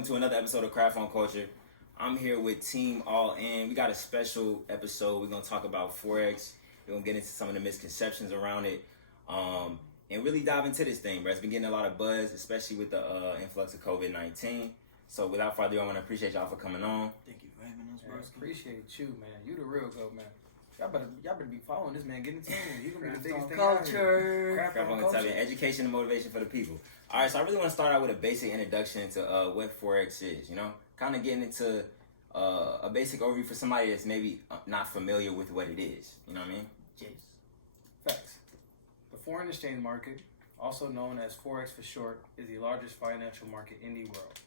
welcome to another episode of Craft on Culture. I'm here with Team All In. We got a special episode. We're going to talk about Forex. We're going to get into some of the misconceptions around it, and really dive into this thing, bro. It's been getting a lot of buzz, especially with the influx of COVID-19. So without further ado, I want to appreciate y'all for coming on. Thank you for having us, bro. Appreciate you, man. You the real GOAT, man. Y'all better be following this man. Get in tune. You gonna be the biggest thing culture. Craft on Culture. culture. Education and motivation for the people. All right, so I really want to start out with a basic introduction to what Forex is. You know, kind of getting into a basic overview for somebody that's maybe not familiar with what it is. You know what I mean? Jace. Facts. The foreign exchange market, also known as Forex for short, is the largest financial market in the world,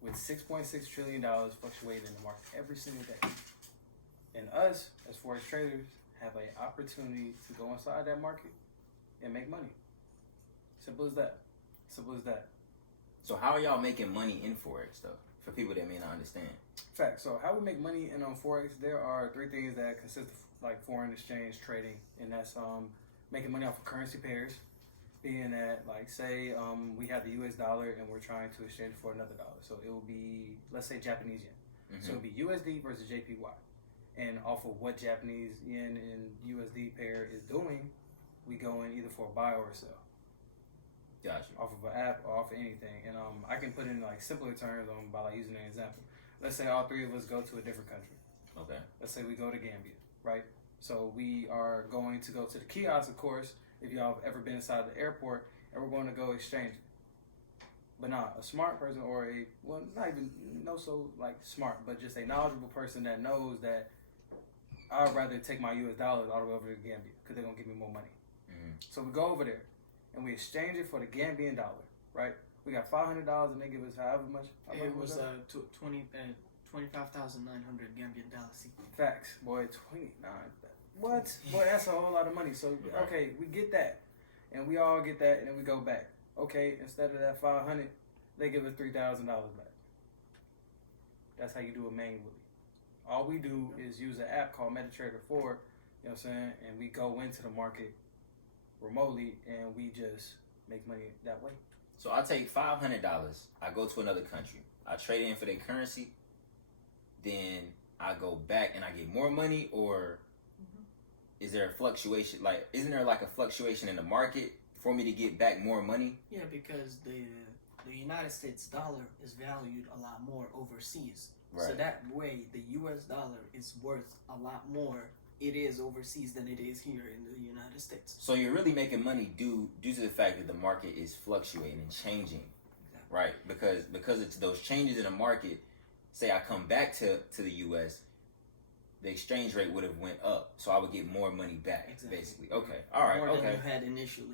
with $6.6 trillion fluctuating in the market every single day. And us, as Forex traders, have an opportunity to go inside that market and make money. Simple as that. Simple as that. So how are y'all making money in Forex, though, for people that may not understand? Fact. So how we make money in Forex, there are three things that consist of like foreign exchange trading, and that's making money off of currency pairs, being that like say we have the US dollar and we're trying to exchange it for another dollar. So it will be, let's say, Japanese yen. So it will be USD versus JPY. And off of what Japanese yen and USD pair is doing, we go in either for a buy or a sell. Gotcha. Off of an app or off of anything. And I can put in like simpler terms by like using an example. Let's say all three of us go to a different country. Okay. Let's say we go to Gambia, right? So we are going to go to the kiosk, of course, if y'all have ever been inside the airport, and we're going to go exchange it. But not a smart person or not even so like smart, but just a knowledgeable person that knows that I'd rather take my US dollars all the way over to Gambia because they're going to give me more money. So we go over there and we exchange it for the Gambian dollar, right? We got $500 and they give us however much. It was 25,900 Gambian dollars. Facts, boy, 29. What? Boy, that's a whole lot of money. So, okay, we get that. And we all get that and then we go back. Okay, instead of that 500, they give us $3,000 back. That's how you do it manually. All we do is use an app called MetaTrader 4, you know what I'm saying? And we go into the market remotely and we just make money that way. So I take $500. I go to another country. I trade in for their currency. Then I go back and I get more money, or is there a fluctuation? Like, isn't there like a fluctuation in the market for me to get back more money? Yeah, because the United States dollar is valued a lot more overseas. Right. So that way, the US dollar is worth a lot more. It is overseas than it is here in the United States. So you're really making money due to the fact that the market is fluctuating and changing, Exactly. right? Because it's those changes in the market. Say I come back to the U.S., the exchange rate would have went up, so I would get more money back, Exactly. basically. Okay, all right, More okay. than you had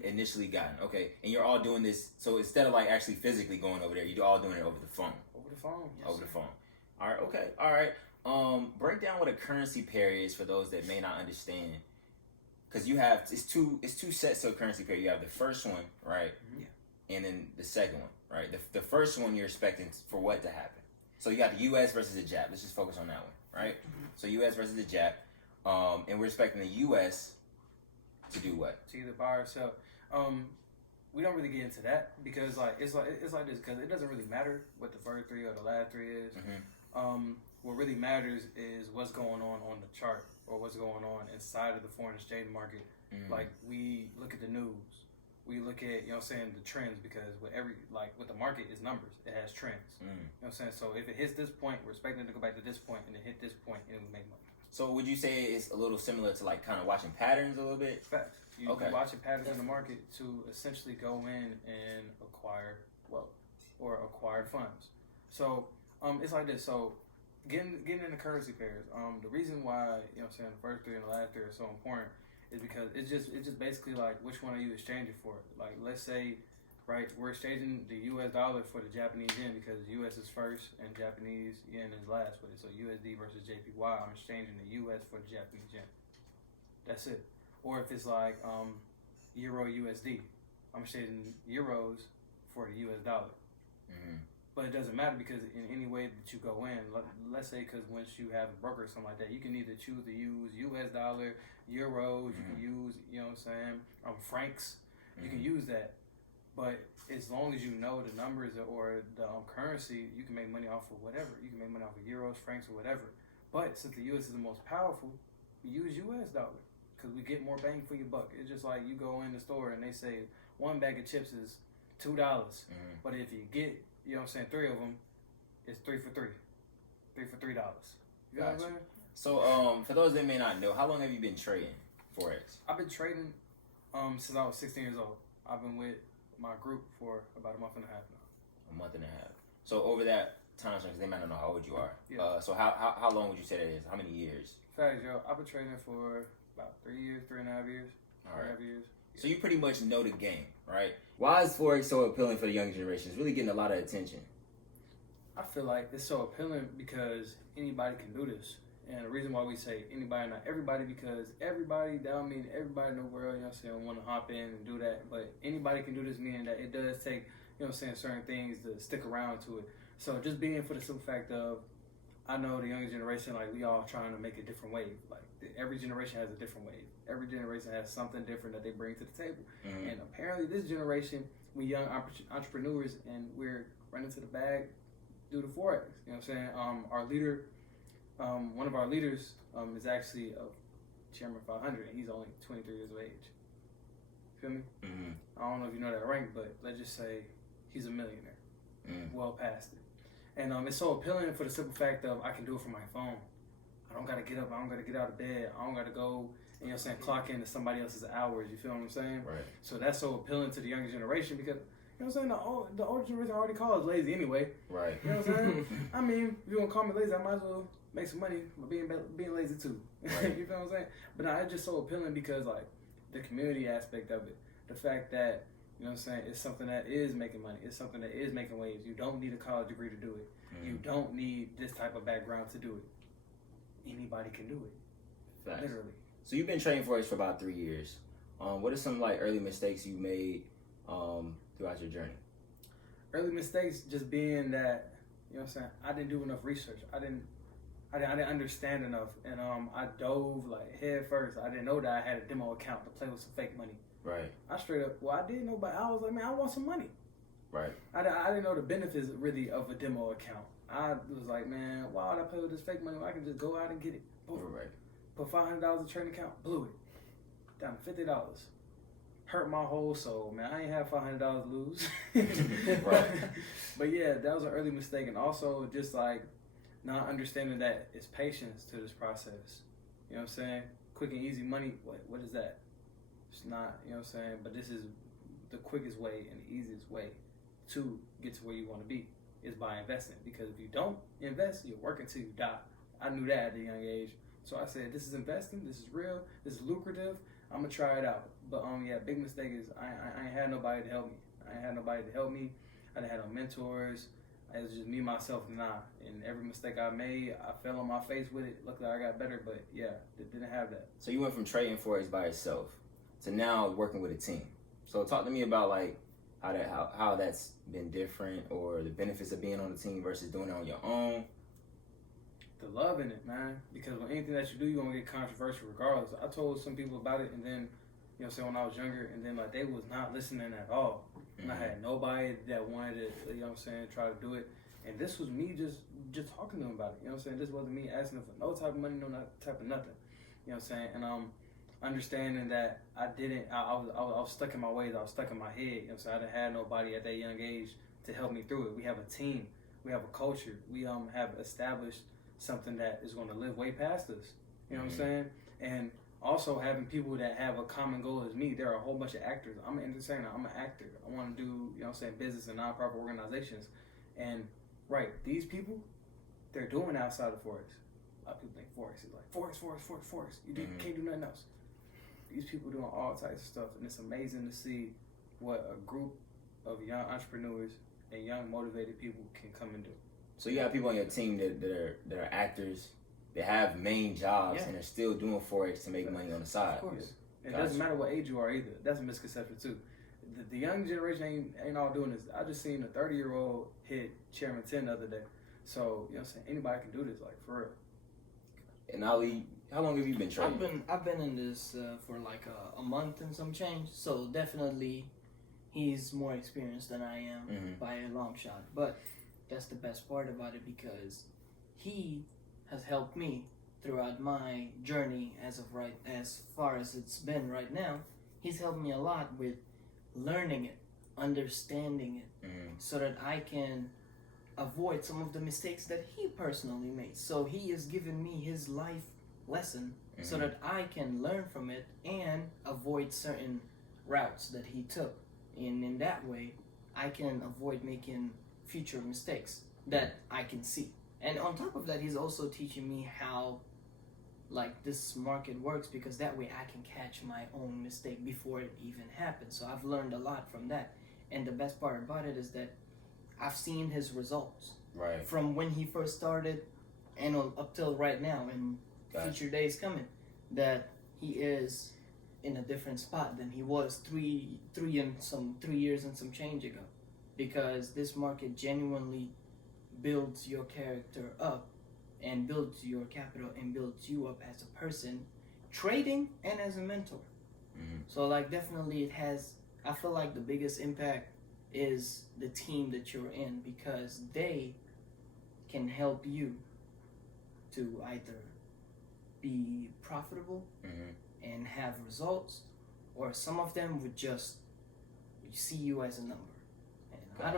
initially. Gotten, okay. And you're all doing this, so instead of like actually physically going over there, you're all doing it over the phone. Over the phone. Yes, Over sir. the phone. All right, okay, all right. Break down what a currency pair is for those that may not understand, because you have it's two sets of currency pair. You have the first one, right? Yeah. And then the second one, right? The first one you're expecting for what to happen. So you got the U.S. versus the Jap. Let's just focus on that one, right? So U.S. versus the Jap, and we're expecting the U.S. to do what? To either buy or sell. We don't really get into that because it's like this because it doesn't really matter what the first three or the last three is. What really matters is what's going on the chart or what's going on inside of the foreign exchange market. Like we look at the news, we look at, you know what I'm saying, the trends, because with the market is numbers, it has trends. You know what I'm saying? So if it hits this point, we're expecting it to go back to this point and then hit this point and we make money. So would you say it's a little similar to like kind of watching patterns a little bit? Facts. You're watching patterns in the market to essentially go in and acquire wealth or acquire funds. So it's like this. So getting into currency pairs. The reason why, you know what I'm saying, the first three and the last three are so important is because it's just basically like which one are you exchanging for? Like let's say, right, we're exchanging the US dollar for the Japanese yen because US is first and Japanese yen is last with it. So USD versus JPY, I'm exchanging the US for the Japanese yen. That's it. Or if it's like Euro USD, I'm exchanging euros for the US dollar. But it doesn't matter because in any way that you go in, let's say, because once you have a broker or something like that, you can either choose to use US dollar, euros, you can use, you know what I'm saying, francs, you can use that. But as long as you know the numbers or the currency, you can make money off of whatever. You can make money off of euros, francs, or whatever. But since the U.S. is the most powerful, we use U.S. dollar because we get more bang for your buck. It's just like you go in the store and they say one bag of chips is $2. But if you get, you know what I'm saying, 3 of them, it's 3 for 3. 3 for $3. You know what I'm saying? So, for those that may not know, how long have you been trading Forex? I've been trading since I was 16 years old. I've been with my group for about a month and a half now. A month and a half. So over that time, because they might not know how old you are. Yeah. So how long would you say that is? How many years? Facts, yo. I've been trading for about 3 years, 3.5 years. All right. 3.5 years. So you pretty much know the game, right? Why is Forex so appealing for the younger generation? It's really getting a lot of attention. I feel like it's so appealing because anybody can do this. And the reason why we say anybody, not everybody, because everybody, that don't mean everybody in the world, you know what I'm saying, want to hop in and do that. But anybody can do this, meaning that it does take, you know what I'm saying, certain things to stick around to it. So just being for the simple fact of, I know the younger generation, like, we all trying to make a different wave. Like, every generation has a different wave. Every generation has something different that they bring to the table. Mm-hmm. And apparently this generation, we young entrepreneurs, and we're running to the bag due to Forex. You know what I'm saying? Our leader, one of our leaders is actually a Chairman 500, and he's only 23 years of age. Feel me? Mm-hmm. I don't know if you know that rank, but let's just say he's a millionaire. Well past it. And it's so appealing for the simple fact of I can do it from my phone. I don't got to get up. I don't got to get out of bed. I don't got to go, you know what I'm saying, clock into somebody else's hours. You feel what I'm saying? Right. So that's so appealing to the younger generation because, you know what I'm saying, the older generation already calls us lazy anyway. Right. You know what I'm saying? I mean, if you want to call me lazy, I might as well make some money by being lazy too. Right. You feel what I'm saying? But no, it's just so appealing because, like, the community aspect of it, the fact that, you know what I'm saying, it's something that is making money. It's something that is making waves. You don't need a college degree to do it. You don't need this type of background to do it. Anybody can do it. Facts. Literally. So you've been trading Forex for about 3 years. What are some like early mistakes you made throughout your journey? Early mistakes just being that, you know what I'm saying, I didn't do enough research. I didn't understand enough. And I dove like head first. I didn't know that I had a demo account to play with some fake money. Right. I straight up, I didn't know, but I was like, man, I want some money. Right. I didn't know the benefits really of a demo account. I was like, man, why would I play with this fake money when I can just go out and get it? Boom. Right. Put $500 in a trading account, blew it. Down to $50. Hurt my whole soul, man. I ain't have $500 to lose. Right. But yeah, that was an early mistake. And also just like not understanding that it's patience to this process. You know what I'm saying? Quick and easy money, what is that? It's not, you know what I'm saying? But this is the quickest way and the easiest way to get to where you want to be is by investing. Because if you don't invest, you're working till you die. I knew that at a young age. So I said, this is investing, this is real, this is lucrative, I'm going to try it out. But yeah, big mistake is I ain't had nobody to help me. I didn't have no mentors. It was just me, myself, and I. And every mistake I made, I fell on my face with it. Luckily, I got better, but yeah, didn't have that. So you went from trading Forex by yourself to now working with a team. So talk to me about like how that's been different or the benefits of being on a team versus doing it on your own. The love in it, man. Because when anything that you do, you're going to get controversial regardless. I told some people about it, and then, you know what I'm saying, when I was younger, and then, like, they was not listening at all. And I had nobody that wanted to, you know what I'm saying, try to do it. And this was me just talking to them about it. You know what I'm saying? This wasn't me asking them for no type of money, no type of nothing. You know what I'm saying? And understanding that I was stuck in my ways. I was stuck in my head. You know what I'm saying? I didn't have nobody at that young age to help me through it. We have a team. We have a culture. We have established something that is going to live way past us. You know what I'm saying? And also having people that have a common goal as me. There are a whole bunch of actors. I'm an entertainer. I'm an actor. I want to do, you know what I'm saying, business and nonprofit organizations. And right, these people, they're doing outside of Forex. A lot of people think Forex is like Forex. You can't do nothing else. These people doing all types of stuff, and it's amazing to see what a group of young entrepreneurs and young motivated people can come and do. So you have people on your team that are actors, that have main jobs, and are still doing Forex to make money on the side. Of course. It doesn't matter what age you are either. That's a misconception too. The young generation ain't all doing this. I just seen a 30-year-old hit Chairman 10 the other day. So, you know what I'm saying? Anybody can do this, like, for real. And Ali, how long have you been trading? I've been in this for like a month and some change. So definitely, he's more experienced than I am Mm-hmm. by a long shot. But that's the best part about it because he has helped me throughout my journey as far as it's been right now. He's helped me a lot with learning it, understanding it, Mm-hmm. so that I can avoid some of the mistakes that he personally made. So he has given me his life lesson so that I can learn from it and avoid certain routes that he took. And in that way, I can avoid making future mistakes that I can see. And on top of that, he's also teaching me how like this market works, because that way I can catch my own mistake before it even happens. So I've learned a lot from that. And the best part about it is that I've seen his results Right. from when he first started and up till right now, and future days coming, that he is in a different spot than he was three years and some change ago, because this market genuinely builds your character up and builds your capital and builds you up as a person, trading and as a mentor. Mm-hmm. So like definitely it has, I feel like the biggest impact is the team that you're in, because they can help you to either be profitable Mm-hmm. and have results, or some of them would just see you as a number. And I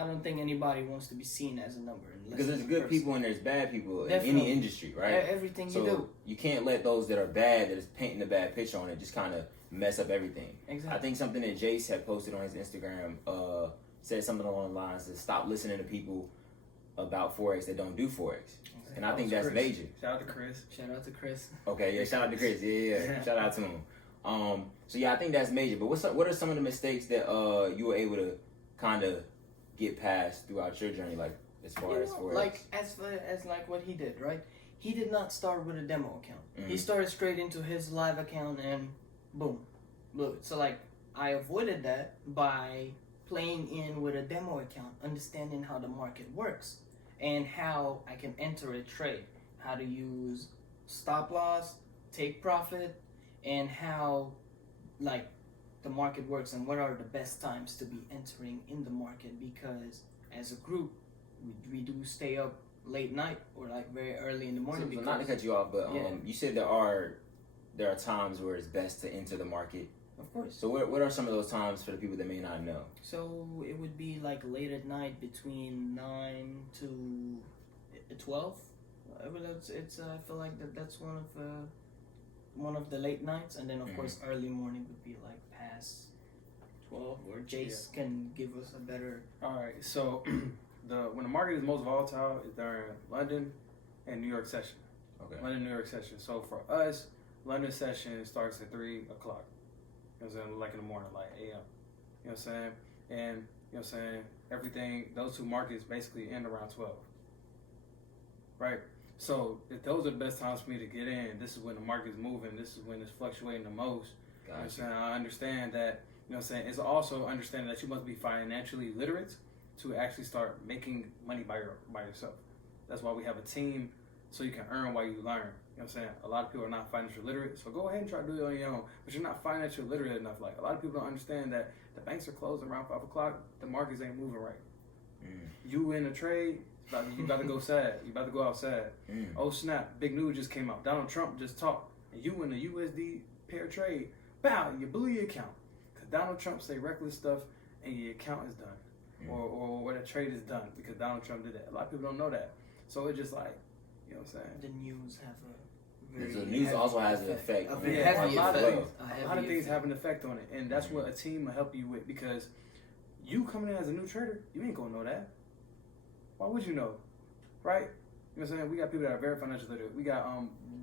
don't think anybody wants to be seen as a number, Because there's good people and there's bad people Definitely. in any industry, right? Everything So you do. you can't let those that are bad, that is painting a bad picture on it, just kind of mess up everything. Exactly. I think something that Jace had posted on his Instagram said something along the lines of stop listening to people about Forex that don't do Forex. And I think that's Chris. major. Shout out to Chris. Shout out to Chris. Okay, yeah, shout out to Chris. Yeah. Shout out to him. So yeah, I think that's major. But what are some of the mistakes that you were able to kind of get past throughout your journey, like as far as Forex? Like as like what he did, right? He did not start with a demo account. Mm-hmm. He started straight into his live account and boom, blew it. So like I avoided that by playing in with a demo account, understanding how the market works and how I can enter a trade, how to use stop loss, take profit, and how like the market works and what are the best times to be entering in the market, because as a group we do stay up late night or like very early in the morning. So not to cut you off, but you said there are times where it's best to enter the market. Of course. So what are some of those times for the people that may not know? So it would be like late at night between 9 to 12. I feel like that's one of the late nights, and then of course early morning would be like past 12. Or Jace can give us a better. All right. So when the market is most volatile is during London and New York session. Okay. London, New York session. So for us, London session starts at 3 o'clock. You know what I'm saying? Like in the morning, like a.m. You know what I'm saying? And you know what I'm saying? Everything, those two markets basically end around 12. Right? So if those are the best times for me to get in, this is when the market's moving, this is when it's fluctuating the most. Gotcha. You know what I'm saying? I understand that, you know what I'm saying? It's also understanding that you must be financially literate to actually start making money by yourself. That's why we have a team, so you can earn while you learn. You know what I'm saying? A lot of people are not financially literate, so go ahead and try to do it on your own. But you're not financially literate enough. Like, a lot of people don't understand that the banks are closed around 5 o'clock, the markets ain't moving right. You in a trade, you about to go sad. You about to go outside. Oh snap, big news just came out. Donald Trump just talked. And you in a USD pair trade, bow, you blew your account. Because Donald Trump say reckless stuff and your account is done. Or the trade is done because Donald Trump did that. A lot of people don't know that. So it's just like, you know what I'm saying? The news have a very So the news also has an effect. A on very the heavy market effect. as well. A lot of things have an effect on it, and that's what a team will help you with, because you coming in as a new trader, you ain't gonna know that. Why would you know? Right? You know what I'm saying? We got people that are very financially literate. We got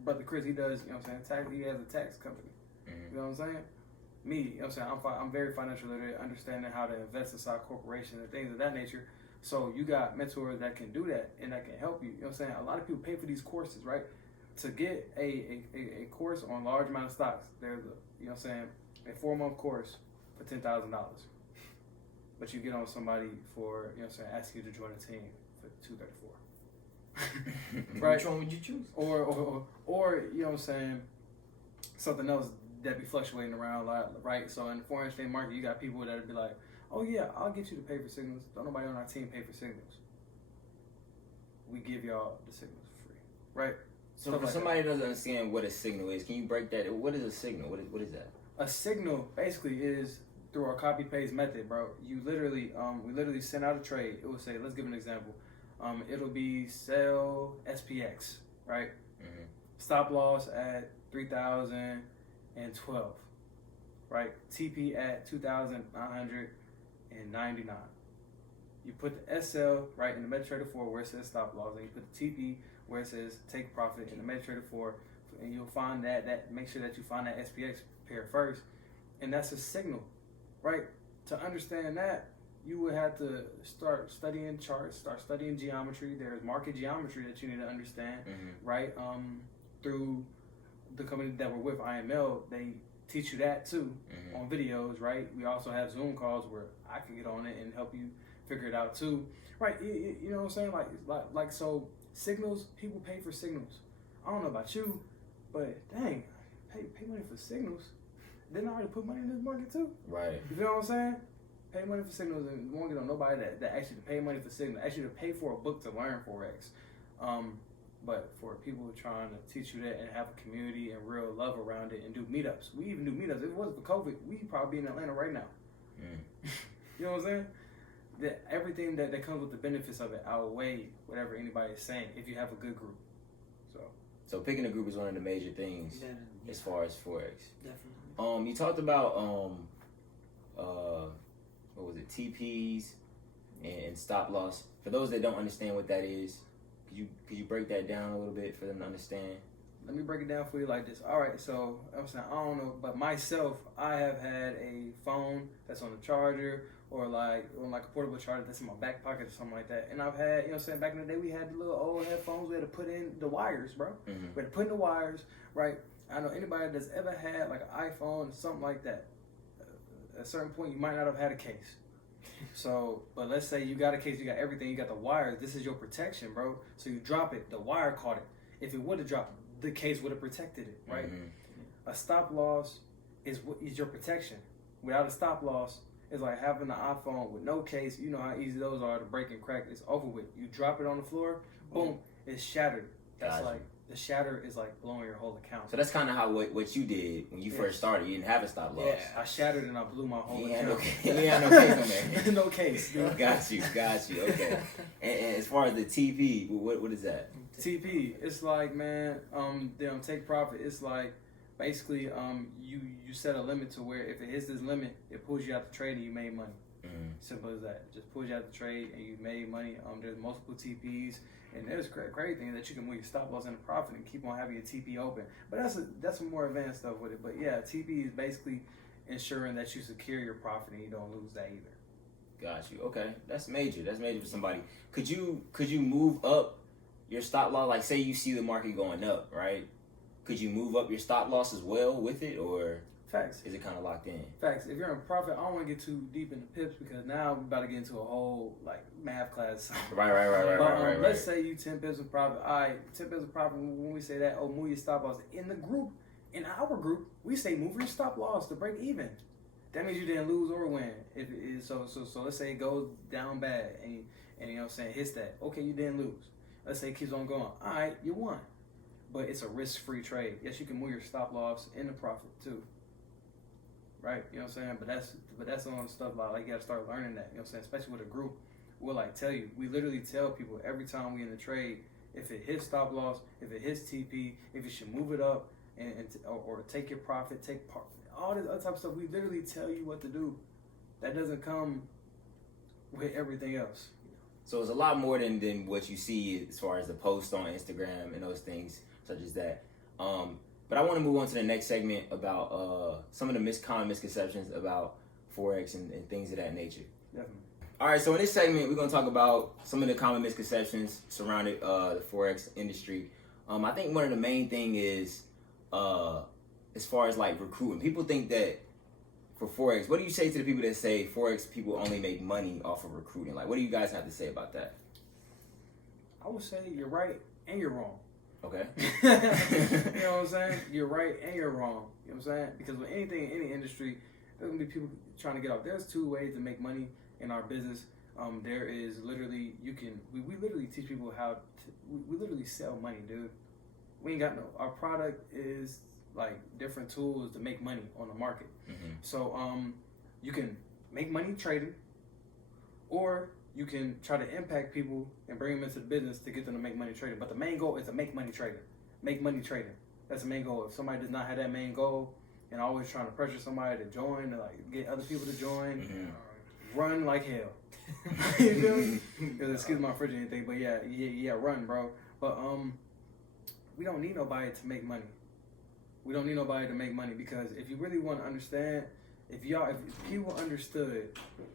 Brother Chris, he does, you know what I'm saying, tax, he has a tax company. You know what I'm saying? Me, you know what I'm saying, I'm very financially literate, understanding how to invest inside corporations and things of that nature. So you got mentors that can do that and that can help you. You know what I'm saying? A lot of people pay for these courses, right? To get a course on large amount of stocks, there's you know what I'm saying, a 4-month course for $10,000. But you get on somebody for, you know what I'm saying, asking you to join a team for $234. Right? Which one would you choose? Or you know what I'm saying, something else that be fluctuating around a lot, right? So in the foreign exchange market, you got people that be like, oh yeah, I'll get you to pay for signals. Don't nobody on our team pay for signals. We give y'all the signals for free, right? So for somebody that doesn't understand what a signal is, can you break that? What is a signal? What is that? A signal basically is through our copy paste method, bro. You literally, we literally send out a trade. It will say, let's give an example. It'll be sell SPX, right? Mm-hmm. Stop loss at 3,012, right? TP at 2,999. You put the SL right in the MetaTrader 4 where it says stop loss, and you put the TP where it says take profit in the MetaTrader 4, and you'll find that make sure that you find that SPX pair first, and that's a signal, right? To understand that, you would have to start studying charts, start studying geometry. There's market geometry that you need to understand, right? Through the company that we're with, IML, they teach you that too on videos, right? We also have Zoom calls where I can get on it and help you figure it out too, right? You know what I'm saying? Like so, signals. People pay for signals. I don't know about you, but dang, pay money for signals. Didn't I already put money in this market too? Right. You feel what I'm saying? Pay money for signals, and you won't get on nobody that actually pay money for signals, actually to pay for a book to learn Forex. But for people who are trying to teach you that and have a community and real love around it and do meetups. We even do meetups. If it wasn't for COVID, we'd probably be in Atlanta right now. You know what I'm saying? That everything that comes with the benefits of it outweigh whatever anybody is saying if you have a good group. So picking a group is one of the major things as far as Forex. Definitely. You talked about what was it, TPs and stop loss. For those that don't understand what that is, could you break that down a little bit for them to understand? Let me break it down for you like this. All right, so I'm saying, I don't know, but myself, I have had a phone that's on the charger or like a portable charger that's in my back pocket or something like that. And I've had, you know what I'm saying, back in the day, we had the little old headphones. We had to put in the wires, bro. We had to put in the wires, right? I know anybody that's ever had like an iPhone or something like that, at a certain point, you might not have had a case. So, but let's say you got a case, you got everything, you got the wires. This is your protection, bro. So you drop it, the wire caught it. If it would have dropped, the case would have protected it, right? A stop loss is your protection. Without a stop loss, it's like having an iPhone with no case. You know how easy those are to break and crack. It's over with. You drop it on the floor, boom, it's shattered. That's like the shatter is like blowing your whole account. So that's kind of how what you did when you first started. You didn't have a stop loss. Yeah, I shattered and I blew my whole account. You ain't had no case on there. No case. Dude. Got you. Okay. and as far as the TP, what is that? TP, it's like, man, them take profit. It's like basically you set a limit to where if it hits this limit, it pulls you out the trade and you made money. Simple as that. Just pulls you out the trade and you made money. There's multiple TPs. And there's great thing that you can move your stop loss in the profit and keep on having your TP open. But that's some more advanced stuff with it. But yeah, TP is basically ensuring that you secure your profit and you don't lose that either. Got you. Okay, that's major. That's major for somebody. Could you move up your stop loss? Like say you see the market going up, right? Could you move up your stop loss as well with it, or facts? Is it kind of locked in? Facts. If you're in profit, I don't want to get too deep into pips because now we're about to get into a whole like math class. Right. Let's say you 10 pips of profit. All right, 10 pips of profit. When we say that, move your stop loss. In the group, in our group, we say move your stop loss to break even. That means you didn't lose or win. If it is, so let's say it goes down bad and you know what I'm saying, hits that. Okay, you didn't lose. Let's say it keeps on going. All right, you won. But it's a risk-free trade. Yes, you can move your stop loss in the profit too. Right, you know what I'm saying? But that's on stuff like you gotta start learning that, you know what I'm saying? Especially with a group. We'll like tell you, we literally tell people every time we in the trade, if it hits stop loss, if it hits TP, if you should move it up or take your profit, all this other type of stuff. We literally tell you what to do. That doesn't come with everything else. So it's a lot more than what you see as far as the post on Instagram and those things such as that. But I want to move on to the next segment about some of the common misconceptions about Forex and things of that nature. Definitely. All right, so in this segment, we're going to talk about some of the common misconceptions surrounding the Forex industry. I think one of the main thing is as far as like recruiting. People think that for Forex, what do you say to the people that say Forex people only make money off of recruiting? Like, what do you guys have to say about that? I would say you're right and you're wrong. Okay. You know what I'm saying? You're right and you're wrong. You know what I'm saying? Because with anything in any industry, there's gonna be people trying to get out. There's two ways to make money in our business. There is literally we literally teach people how to we literally sell money, dude. We ain't got no. Our product is like different tools to make money on the market. Mm-hmm. So you can make money trading, or you can try to impact people and bring them into the business to get them to make money trading. But the main goal is to make money trading. Make money trading. That's the main goal. If somebody does not have that main goal and always trying to pressure somebody to join, to like get other people to join, run like hell. You feel me? Excuse my French or anything, but yeah, run, bro. But we don't need nobody to make money. We don't need nobody to make money, because if you really want to understand, if people understood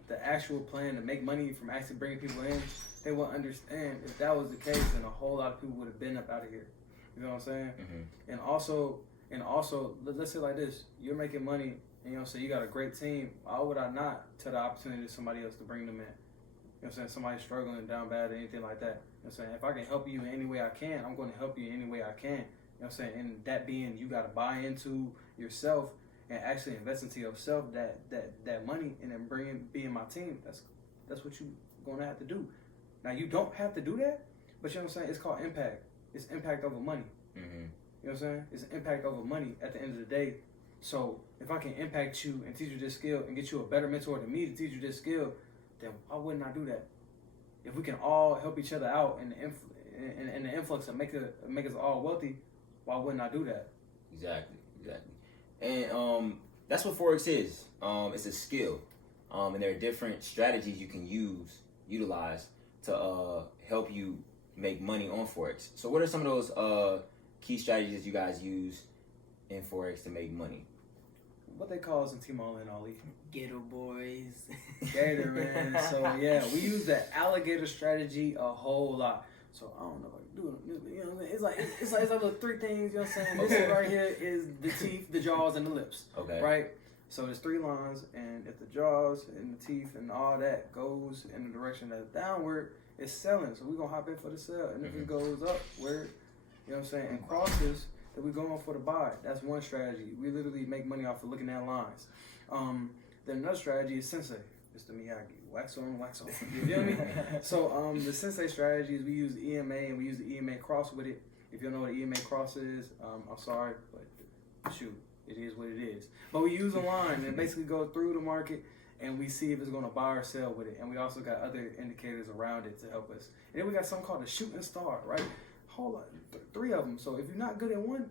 the actual plan to make money from actually bringing people in, they would understand. If that was the case, then a whole lot of people would have been up out of here. You know what I'm saying? Mm-hmm. And also, let's say like this: you're making money, and you know, so you got a great team. Why would I not tell the opportunity to somebody else to bring them in? You know what I'm saying? Somebody struggling, down bad, or anything like that. You know what I'm saying? If I can help you in any way I can, I'm going to help you in any way I can. You know what I'm saying? And that being, you got to buy into yourself and actually invest into yourself that money, and then being my team. That's what you're going to have to do. Now, you don't have to do that, but you know what I'm saying? It's called impact. It's impact over money. Mm-hmm. You know what I'm saying? It's an impact over money at the end of the day. So if I can impact you and teach you this skill and get you a better mentor than me to teach you this skill, then why wouldn't I do that? If we can all help each other out in the influx and make us all wealthy, why wouldn't I do that? Exactly. And that's what Forex is. It's a skill, and there are different strategies you can utilize to help you make money on Forex. So what are some of those key strategies you guys use in Forex to make money? What they call us in Team All In, Ollie? Ghetto boys. Gator, man. So yeah, we use the alligator strategy a whole lot. So I don't know if I can do it. You know what I mean? It's like little three things. You know what I'm saying? This right here is the teeth, the jaws, and the lips. Okay. Right. So there's three lines, and if the jaws and the teeth and all that goes in the direction that's downward, it's selling. So we're gonna hop in for the sell, and if it goes upward, you know what I'm saying, and crosses, then we're going for the buy. That's one strategy. We literally make money off of looking at lines. Then another strategy is sensei. It's the Miyagi. Wax on, wax off. You feel me? So the sensei strategy is we use EMA, and we use the EMA cross with it. If you don't know what EMA cross is, I'm sorry, but shoot, it is what it is. But we use a line and basically go through the market, and we see if it's going to buy or sell with it. And we also got other indicators around it to help us. And then we got something called a shooting star, right? Hold on, three of them. So if you're not good at one,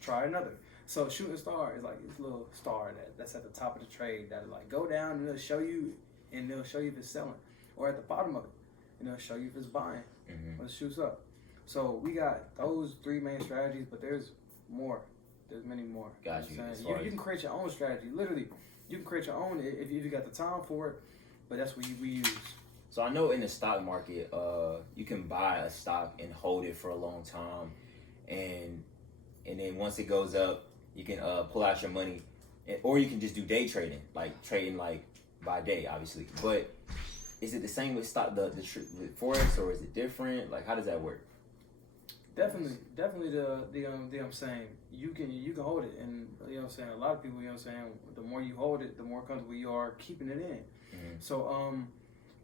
try another. So shooting star is like this little star that's at the top of the trade that like go down and it'll show you if it's selling, or at the bottom of it, and it'll show you if it's buying or it shoots up. So we got those three main strategies, but there's more. There's many more. Got you. You can create your own strategy. Literally, you can create your own if you got the time for it. But that's what we use. So I know in the stock market, you can buy a stock and hold it for a long time, and then once it goes up, you can pull out your money, or you can just do day trading, like trading like by day, obviously. But is it the same with stock, with Forex, or is it different? Like, how does that work? Definitely the I'm saying you can hold it, and you know what I'm saying, a lot of people, you know what I'm saying, the more you hold it, the more comfortable you are keeping it in. So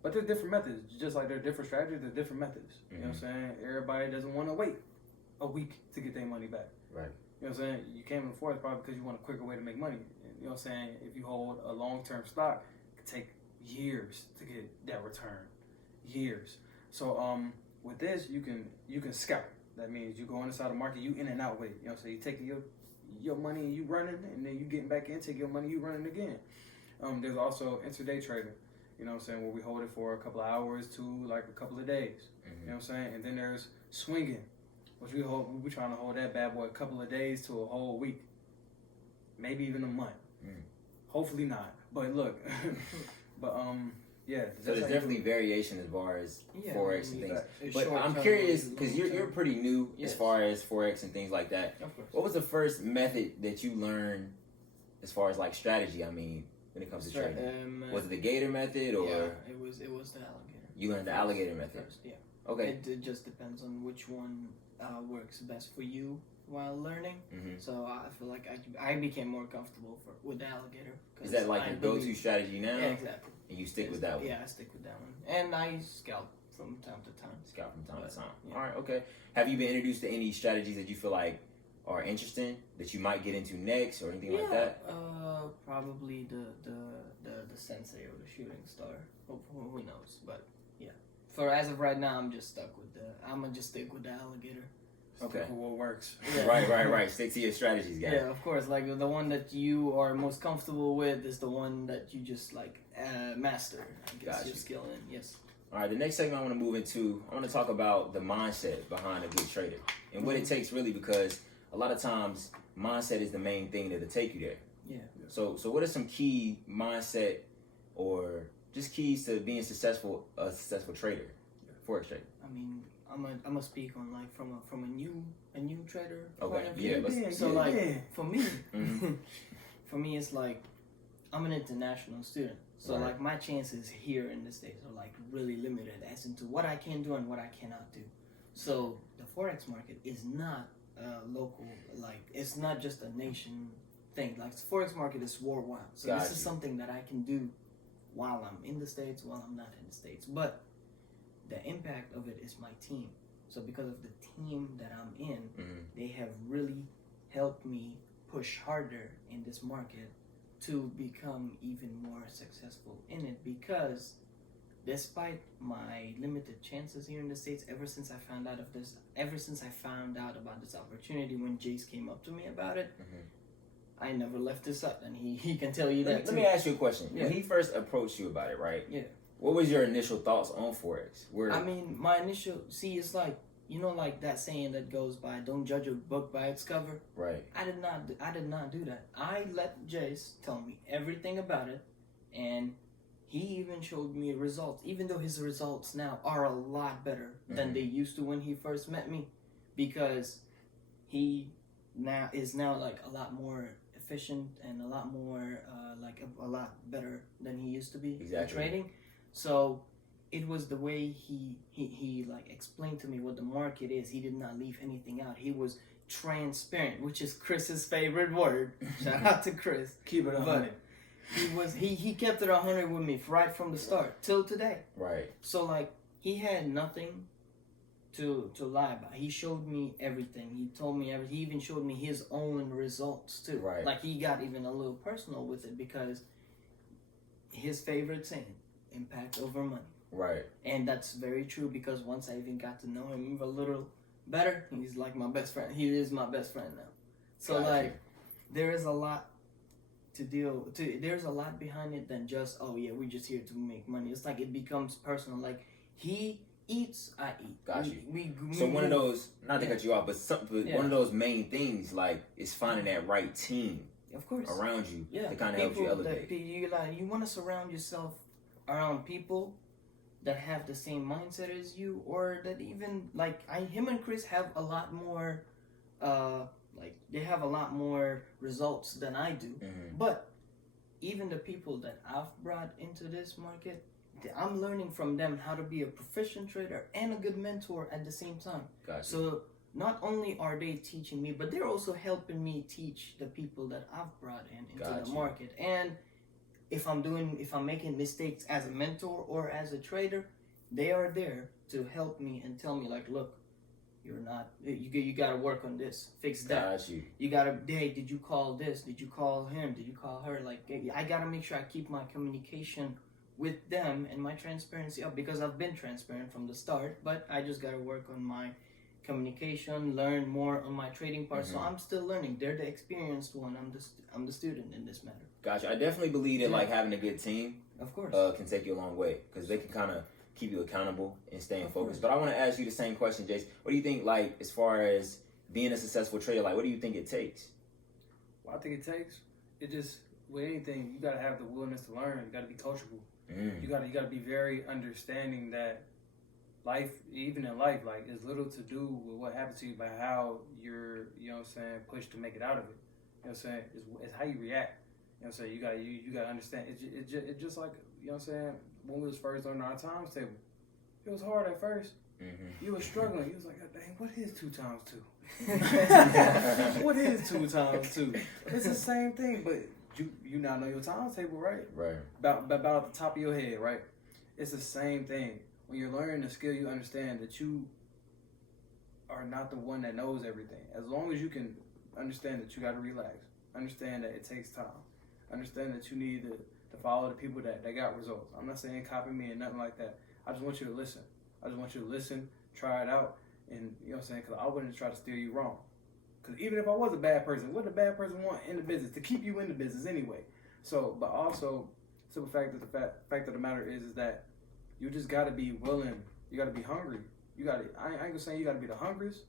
but there's different methods, just like there are different strategies, there's different methods. You know what I'm saying? Everybody doesn't want to wait a week to get their money back. Right. You know what I'm saying? You came in the Forex probably because you want a quicker way to make money. You know what I'm saying? If you hold a long-term stock, it can take years to get that return. Years. So with this, you can scout. That means you go inside the market, you in and out with it. You know what I'm saying? You taking your money and you running, and then you getting back in, take your money, you running again. There's also intraday trading. You know what I'm saying? Where we hold it for a couple of hours to like a couple of days. You know what I'm saying? And then there's swinging, which we trying to hold that bad boy a couple of days to a whole week, maybe even a month. Hopefully not. But look, but yeah. So there's definitely variation as far as Forex and things. But I'm term, curious because you're term. pretty new as Yes. far as Forex and things like that. Of course. What was the first method that you learned as far as like strategy? I mean, when it comes to trading, was it the gator method or yeah, it was the alligator. you learned the alligator method? First, yeah. Okay. It just depends on which one works best for you while learning. Mm-hmm. So I feel like I became more comfortable with the alligator. Is that like your go-to strategy now? Yeah, exactly. And you stick with that one? Yeah, I stick with that one. And I scalp from time to time. Scalp from time to time. Yeah. All right, okay. Have you been introduced to any strategies that you feel like are interesting that you might get into next or anything like that? Probably the sensei or the shooting star. Who knows? But yeah, for as of right now, I'm just stuck with I'm gonna just stick with the alligator. Okay. Stick with what works. Yeah. Right. Stick to your strategies, guys. Yeah, of course. Like the one that you are most comfortable with is the one that you just like master. I guess Gotcha. your skill in. Yes. All right, the next segment I want to move into, I want to talk about the mindset behind a good trader and what it takes really, because a lot of times mindset is the main thing that'll take you there. Yeah. So what are some key mindset or just keys to being a successful trader, Forex trader? I mean, I'm gonna speak on like from a new trader Okay. point of view. Yeah. So like for me, Mhm. for me it's like I'm an international student. So Right. like my chances here in the States are like really limited as into what I can do and what I cannot do. So the Forex market is not local, like it's not just a nation thing. Like the Forex market is worldwide. So this is something that I can do while I'm in the States, while I'm not in the States. But the impact of it is my team. So because of the team that I'm in, they have really helped me push harder in this market to become even more successful in it, because despite my limited chances here in the States, ever since I found out about this opportunity when Jace came up to me about it, I never left this up, and he can tell you that Let me ask you a question. Yeah. When he first approached you about it, right? Yeah. What was your initial thoughts on Forex? I mean, my initial it's like, you know, like that saying that goes by, don't judge a book by its cover. Right. I did not do that. I let Jace tell me everything about it, and he even showed me results, even though his results now are a lot better than they used to when he first met me, because he is now like a lot more efficient and a lot more a lot better than he used to be in trading. So it was the way he like explained to me what the market is. He did not leave anything out. He was transparent, which is Chris's favorite word. Shout out to Chris. Keep it 100. He kept it 100 with me right from the start till today. Right. So like he had nothing to lie about. He showed me everything. He told me everything. He even showed me his own results too. Right. Like he got even a little personal with it, because his favorite saying, impact over money. Right. And that's very true, because once I even got to know him a little better, he's like my best friend. He is my best friend now. So like there is a lot there's a lot behind it than just, oh yeah, we're just here to make money. It's like it becomes personal. Like he eats, I eat. Got you. We So one of those, not to Yeah. cut you off, but one of those main things, like, is finding that right team of course around you yeah. to kind of help you elevate. You want to surround yourself around people that have the same mindset as you, or that even like him and Chris have a lot more they have a lot more results than I do. But even the people that I've brought into this market, I'm learning from them how to be a proficient trader and a good mentor at the same time. Gotcha. So not only are they teaching me, but they're also helping me teach the people that I've brought into the market. And if I'm making mistakes as a mentor or as a trader, they are there to help me and tell me like, look, you gotta work on this, fix that. Got you. You gotta, hey, did you call this? Did you call him? Did you call her? Like, I gotta make sure I keep my communication with them and my transparency up, because I've been transparent from the start, but I just gotta work on my communication, learn more on my trading part. So I'm still learning. They're the experienced one. I'm the student in this matter. Gotcha. I definitely believe that like having a good team, of course, can take you a long way, because they can kind of keep you accountable and staying focused. But I want to ask you the same question, Jace. What do you think, like, as far as being a successful trader, like, what do you think it takes? What I think it takes, it just, with anything, you gotta have the willingness to learn. You gotta be coachable. You gotta be very understanding that life, even in life, like, is little to do with what happens to you by how you're, you know what I'm saying, pushed to make it out of it. You know what I'm saying? It's how you react. You know what I'm saying? You gotta understand. It's just like, you know what I'm saying, when we was first on our times table, it was hard at first. You were struggling. You was like, dang, what is 2 times 2? What is 2 times 2? It's the same thing, but you now know your times table, right? Right. About at the top of your head, right? It's the same thing. When you're learning the skill, you understand that you are not the one that knows everything. As long as you can understand that you got to relax, understand that it takes time, understand that you need to follow the people that got results. I'm not saying copy me and nothing like that. I just want you to listen. I just want you to listen, try it out, and you know what I'm saying? Because I wouldn't try to steer you wrong. Because even if I was a bad person, what did a bad person want in the business? To keep you in the business anyway. So, but also, simple fact that the fact of the matter is that you just got to be willing. You got to be hungry. You got to. I ain't gonna say you got to be the hungriest,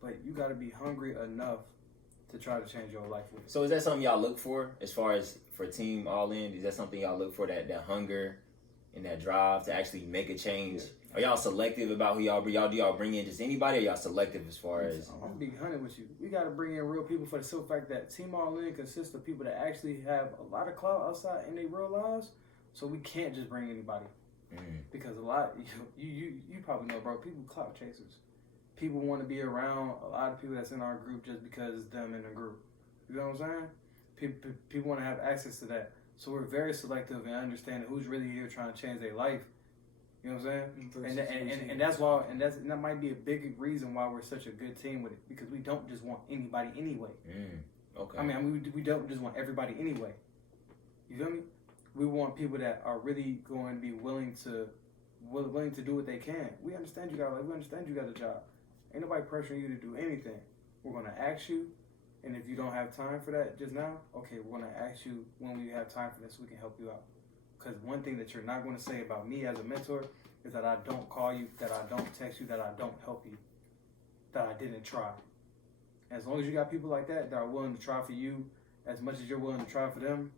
but you got to be hungry enough to try to change your life with. So is that something y'all look for as far as for Team All In? Is that something y'all look for, that hunger and that drive to actually make a change? Are y'all selective about who y'all bring? Do y'all bring in just anybody, or y'all selective as far as? I'm gonna be honest with you. We got to bring in real people for the simple fact that Team All In consists of people that actually have a lot of clout outside in their real lives. So we can't just bring anybody. Because a lot, you probably know, bro, people clout chasers. People want to be around a lot of people that's in our group just because it's them in the group. You know what I'm saying? People want to have access to that. So we're very selective and understanding who's really here trying to change their life. You know what I'm saying? And that's why, and that might be a big reason why we're such a good team with it, because we don't just want anybody anyway. Okay. I mean, we don't just want everybody anyway. You feel me? We want people that are really going to be willing to do what they can. We understand you got a job. Ain't nobody pressuring you to do anything. We're gonna ask you, and if you don't have time for that just now, okay, we're gonna ask you when we have time for this so we can help you out. Because one thing that you're not gonna say about me as a mentor is that I don't call you, that I don't text you, that I don't help you, that I didn't try. As long as you got people like that are willing to try for you as much as you're willing to try for them,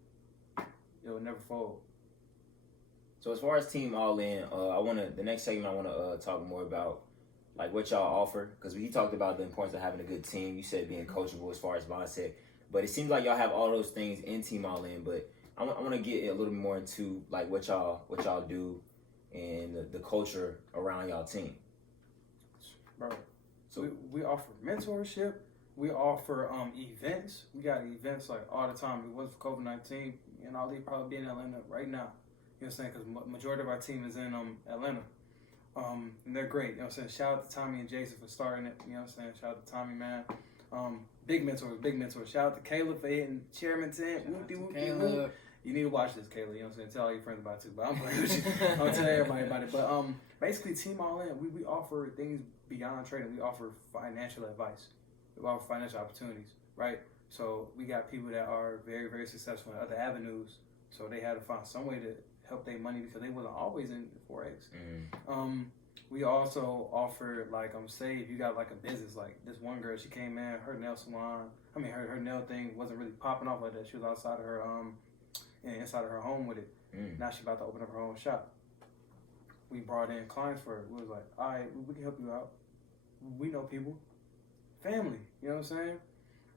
it will never fold. So as far as Team All In, the next segment I wanna talk more about like what y'all offer, because he talked about the importance of having a good team. You said being coachable as far as mindset, but it seems like y'all have all those things in Team All In. But I want to get a little bit more into like what y'all do and the culture around y'all team. Bro, so we offer mentorship. We offer events. We got events like all the time. If it wasn't for COVID-19, and all these probably be in Atlanta right now. You know what I'm saying? Because majority of our team is in Atlanta. And they're great. You know what I'm saying? Shout out to Tommy and Jason for starting it. You know what I'm saying? Shout out to Tommy, man. Big mentor. Shout out to Kayla for hitting chairman tent. You need to watch this, Kayla. You know what I'm saying? Tell all your friends about it too. But I'm playing with you. I'll tell everybody about it. But basically, Team All In, we offer things beyond trading. We offer financial advice. We offer financial opportunities, right? So we got people that are very, very successful in other avenues. So they had to find some way to help their money because they wasn't always in Forex. We also offer say if you got like a business, like this one girl, she came in, her nail salon, her nail thing wasn't really popping off like that. She was outside of her inside of her home with it. Now she about to open up her own shop. We brought in clients for her. We was like, all right, we can help you out. We know people, family. You know what I'm saying?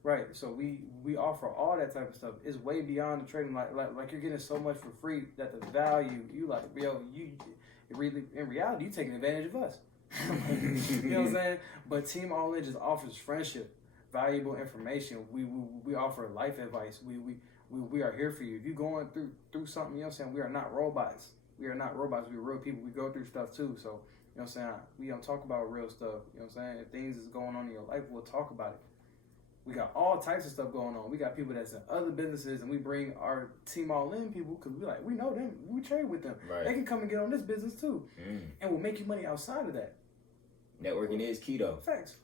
Right, so we offer all that type of stuff. It's way beyond the trading. Like you're getting so much for free that the value you really in reality you taking advantage of us. You know what I'm saying? But Team All In just offers friendship, valuable information. We offer life advice. We are here for you. If you're going through something, you know what I'm saying? We are not robots. We are not robots. We're real people. We go through stuff too. So you know what I'm saying? We don't talk about real stuff. You know what I'm saying? If things is going on in your life, we'll talk about it. We got all types of stuff going on. We got people that's in other businesses, and we bring our Team All In people because we know them. We trade with them. Right. They can come and get on this business too, and we'll make you money outside of that. Networking is key though. Facts.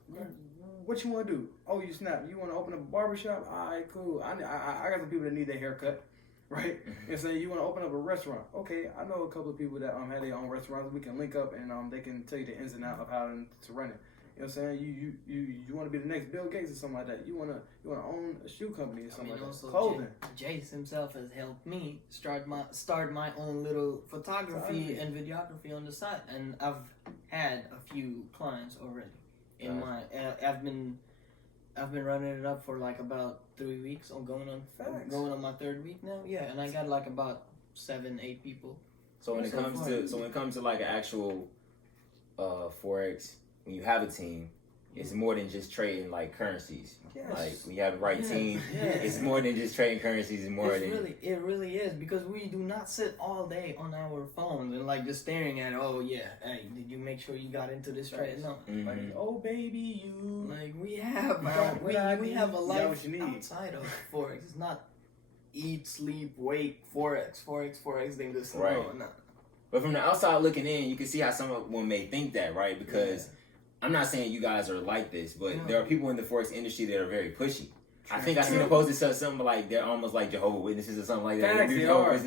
What you want to do? Oh, you snap. You want to open up a barbershop? All right, cool. I got some people that need their haircut, right? And say you want to open up a restaurant. Okay, I know a couple of people that have their own restaurants. We can link up and they can tell you the ins and outs of how to run it. You know what I'm saying? You want to be the next Bill Gates or something like that. You want to own a shoe company or something like that. Clothing. Jace himself has helped me start my own little photography and videography on the side, and I've had a few clients already. I've been running it up for like about 3 weeks. I'm going on my third week now. Yeah, and I got like about 7-8 people. So when it comes to like an actual Forex, when you have a team, it's more than just trading like currencies. Yes. Like when you have the right team, yes. it's more than just trading currencies. It's more than It really is, because we do not sit all day on our phones and like just staring at, oh yeah, hey, did you make sure you got into this trade? No. Like, oh baby, you. Like we have we have a life outside of Forex. It's not eat, sleep, wake, Forex. Then just Right. no. But from the outside looking in, you can see how someone may think that, right? Because I'm not saying you guys are like this, but there are people in the Forex industry that are very pushy. I think I seen a post that said something like they're almost like Jehovah's Witnesses or something like that. Facts, they are.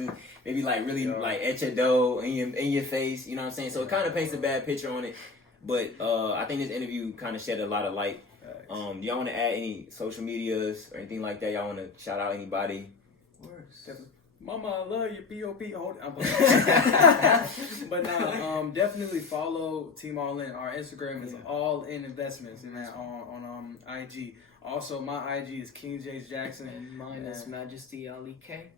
They be like really like etch a dough in your face, you know what I'm saying? So it kind of paints a bad picture on it. But I think this interview kind of shed a lot of light. Do y'all want to add any social medias or anything like that? Y'all want to shout out anybody? Worse. Mama, I love you, P.O.P. But now, definitely follow Team All In. Our Instagram is All In Investments, and on IG. Also, my IG is King James Jackson. And mine is Majesty Ali K.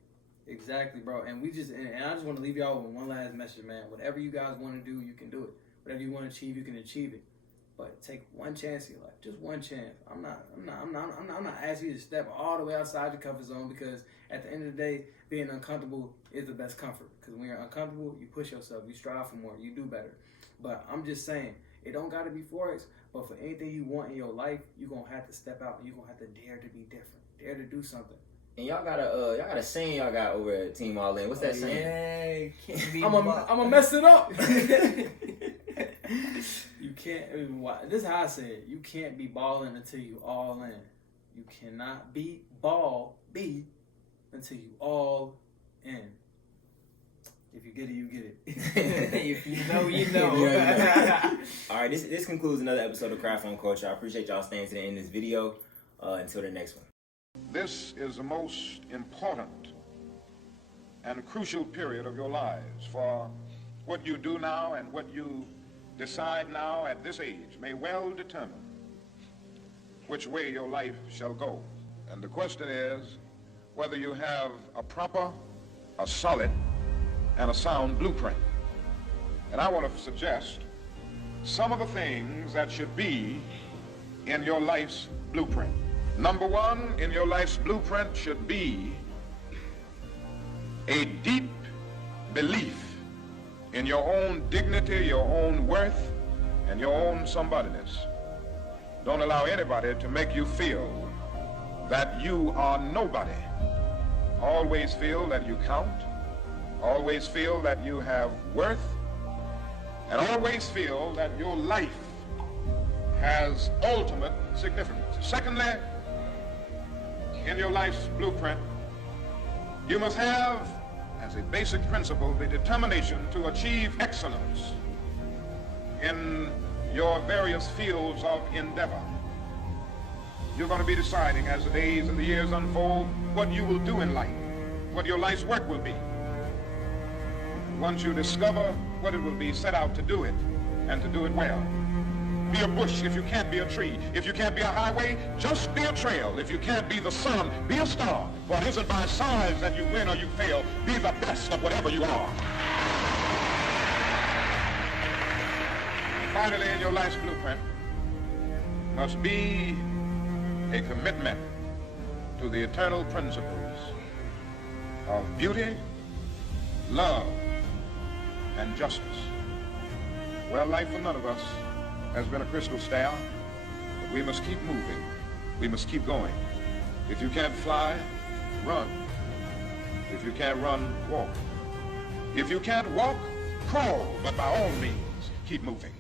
Exactly, bro. And I just want to leave y'all with one last message, man. Whatever you guys want to do, you can do it. Whatever you want to achieve, you can achieve it. But take one chance in your life, just one chance. I'm not asking you to step all the way outside your comfort zone, because at the end of the day, being uncomfortable is the best comfort. Because when you're uncomfortable, you push yourself, you strive for more, you do better. But I'm just saying, it don't got to be Forex, but for anything you want in your life, you're going to have to step out and you're going to have to dare to be different, dare to do something. And y'all got a saying y'all got over at Team All In. What's that saying? Yeah, can't be I'm gonna mess it up. You can't. This is how I say it. You can't be balling until you all in. You cannot be until you all in. If you get it, you get it. If you know, you know. All right, this concludes another episode of Craft on Culture. I appreciate y'all staying to the end of this video. Until the next one. This is the most important and crucial period of your lives, for what you do now and what you decide now at this age may well determine which way your life shall go. And the question is whether you have a proper, a solid, and a sound blueprint. And I want to suggest some of the things that should be in your life's blueprint. Number one in your life's blueprint should be a deep belief in your own dignity, your own worth, and your own somebodyness. Don't allow anybody to make you feel that you are nobody. Always feel that you count. Always feel that you have worth. And always feel that your life has ultimate significance. Secondly, in your life's blueprint, you must have, as a basic principle, the determination to achieve excellence in your various fields of endeavor. You're going to be deciding as the days and the years unfold what you will do in life, what your life's work will be. Once you discover what it will be, set out to do it, and to do it well. Be a bush if you can't be a tree. If you can't be a highway, just be a trail. If you can't be the sun, be a star. For it isn't by size that you win or you fail. Be the best of whatever you are. Finally, in your life's blueprint must be a commitment to the eternal principles of beauty, love, and justice. Well, life for none of us has been a crystal stair, but we must keep moving. We must keep going. If you can't fly, run. If you can't run, walk. If you can't walk, crawl, but by all means, keep moving.